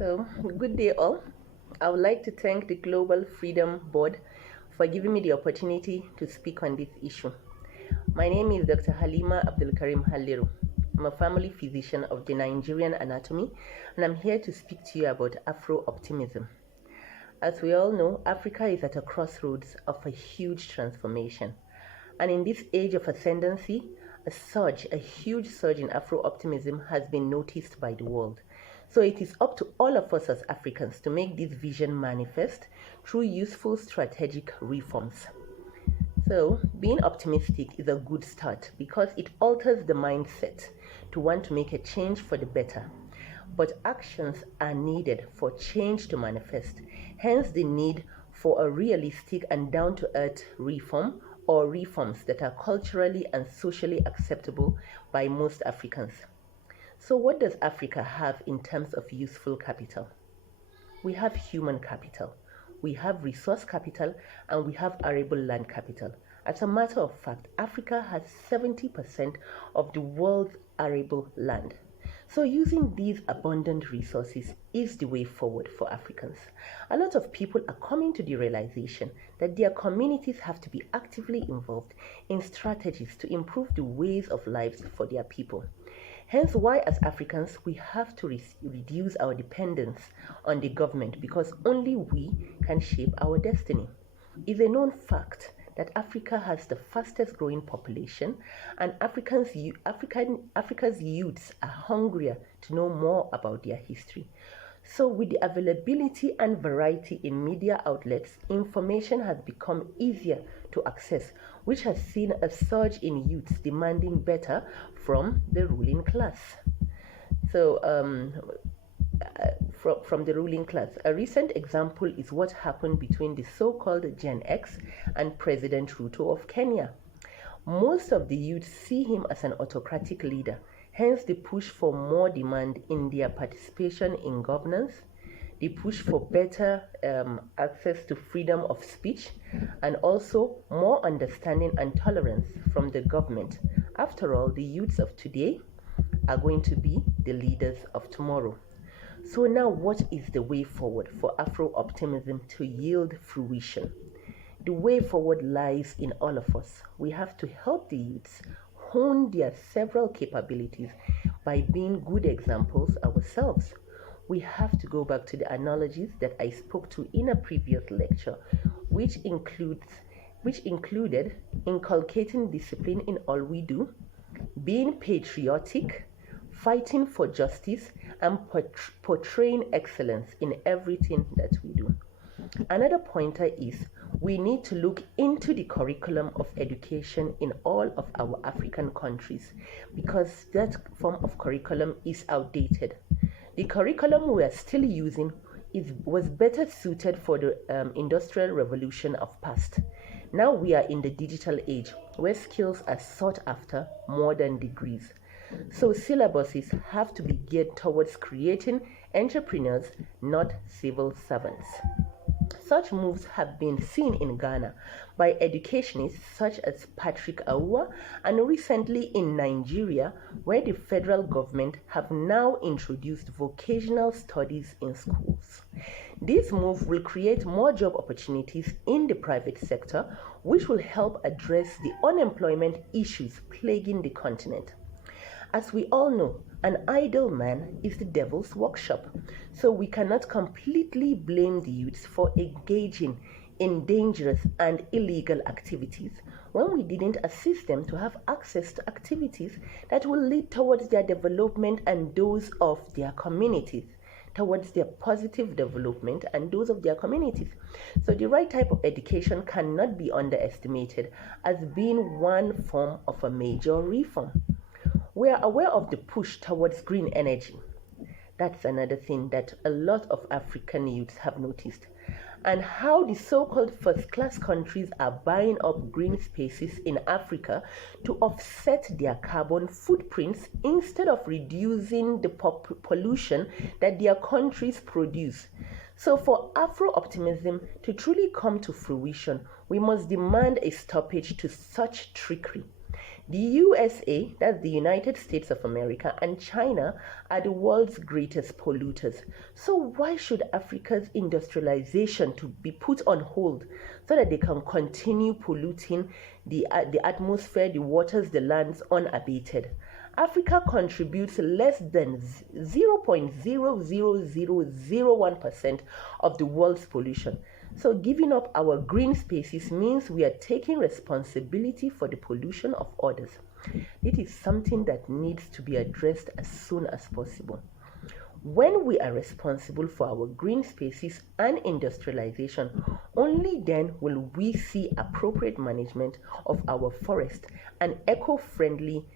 So, good day, all. I would like to thank the Global Freedom Board for giving me the opportunity to speak on this issue. My name is Dr. Halima Halliru. I'm a family physician of the Nigerian Anatomy, and I'm here to speak to you about Afro-optimism. As we all know, Africa is at a crossroads of a huge transformation. And in this age of ascendancy, a huge surge in Afro-optimism has been noticed by the world. So it is up to all of us as Africans to make this vision manifest through useful strategic reforms. So being optimistic is a good start because it alters the mindset to want to make a change for the better. But actions are needed for change to manifest, hence the need for a realistic and down-to-earth reform or reforms that are culturally and socially acceptable by most Africans. So what does Africa have in terms of useful capital? We have human capital, we have resource capital, and we have arable land capital. As a matter of fact, Africa has 70% of the world's arable land. So using these abundant resources is the way forward for Africans. A lot of people are coming to the realization that their communities have to be actively involved in strategies to improve the ways of lives for their people. Hence why as Africans we have to reduce our dependence on the government because only we can shape our destiny. It's a known fact that Africa has the fastest growing population and Africa's youths are hungrier to know more about their history. So with the availability and variety in media outlets, information has become easier to access, which has seen a surge in youths demanding better from the ruling class. From the ruling class. A recent example is what happened between the so-called Gen X and President Ruto of Kenya. Most of the youth see him as an autocratic leader, hence the push for more demand in their participation in governance, the push for better access to freedom of speech, and also more understanding and tolerance from the government. After all, the youths of today are going to be the leaders of tomorrow. So now what is the way forward for Afro-optimism to yield fruition? The way forward lies in all of us. We have to help the youths hone their several capabilities by being good examples ourselves. We have to go back to the analogies that I spoke to in a previous lecture, which included inculcating discipline in all we do, being patriotic, fighting for justice, and portraying excellence in everything that we do. Another pointer is we need to look into the curriculum of education in all of our African countries because that form of curriculum is outdated. The curriculum we are still using was better suited for the industrial revolution of past. Now we are in the digital age where skills are sought after more than degrees. So syllabuses have to be geared towards creating entrepreneurs, not civil servants. Such moves have been seen in Ghana by educationists such as Patrick Aouwa and recently in Nigeria where the federal government have now introduced vocational studies in schools. This move will create more job opportunities in the private sector which will help address the unemployment issues plaguing the continent. As we all know, an idle man is the devil's workshop, so we cannot completely blame the youths for engaging in dangerous and illegal activities when we didn't assist them to have access to activities that will lead towards their development and those of their communities, towards their positive development and those of their communities. So the right type of education cannot be underestimated as being one form of a major reform. We are aware of the push towards green energy. That's another thing that a lot of African youths have noticed. And how the so-called first-class countries are buying up green spaces in Africa to offset their carbon footprints instead of reducing the pollution that their countries produce. So for Afro-optimism to truly come to fruition, we must demand a stoppage to such trickery. The USA, that's the United States of America, and China are the world's greatest polluters. So why should Africa's industrialization to be put on hold so that they can continue polluting the atmosphere, the waters, the lands unabated? Africa contributes less than 0.00001% of the world's pollution. So giving up our green spaces means we are taking responsibility for the pollution of others. It is something that needs to be addressed as soon as possible. When we are responsible for our green spaces and industrialization, only then will we see appropriate management of our forest and eco-friendly industry.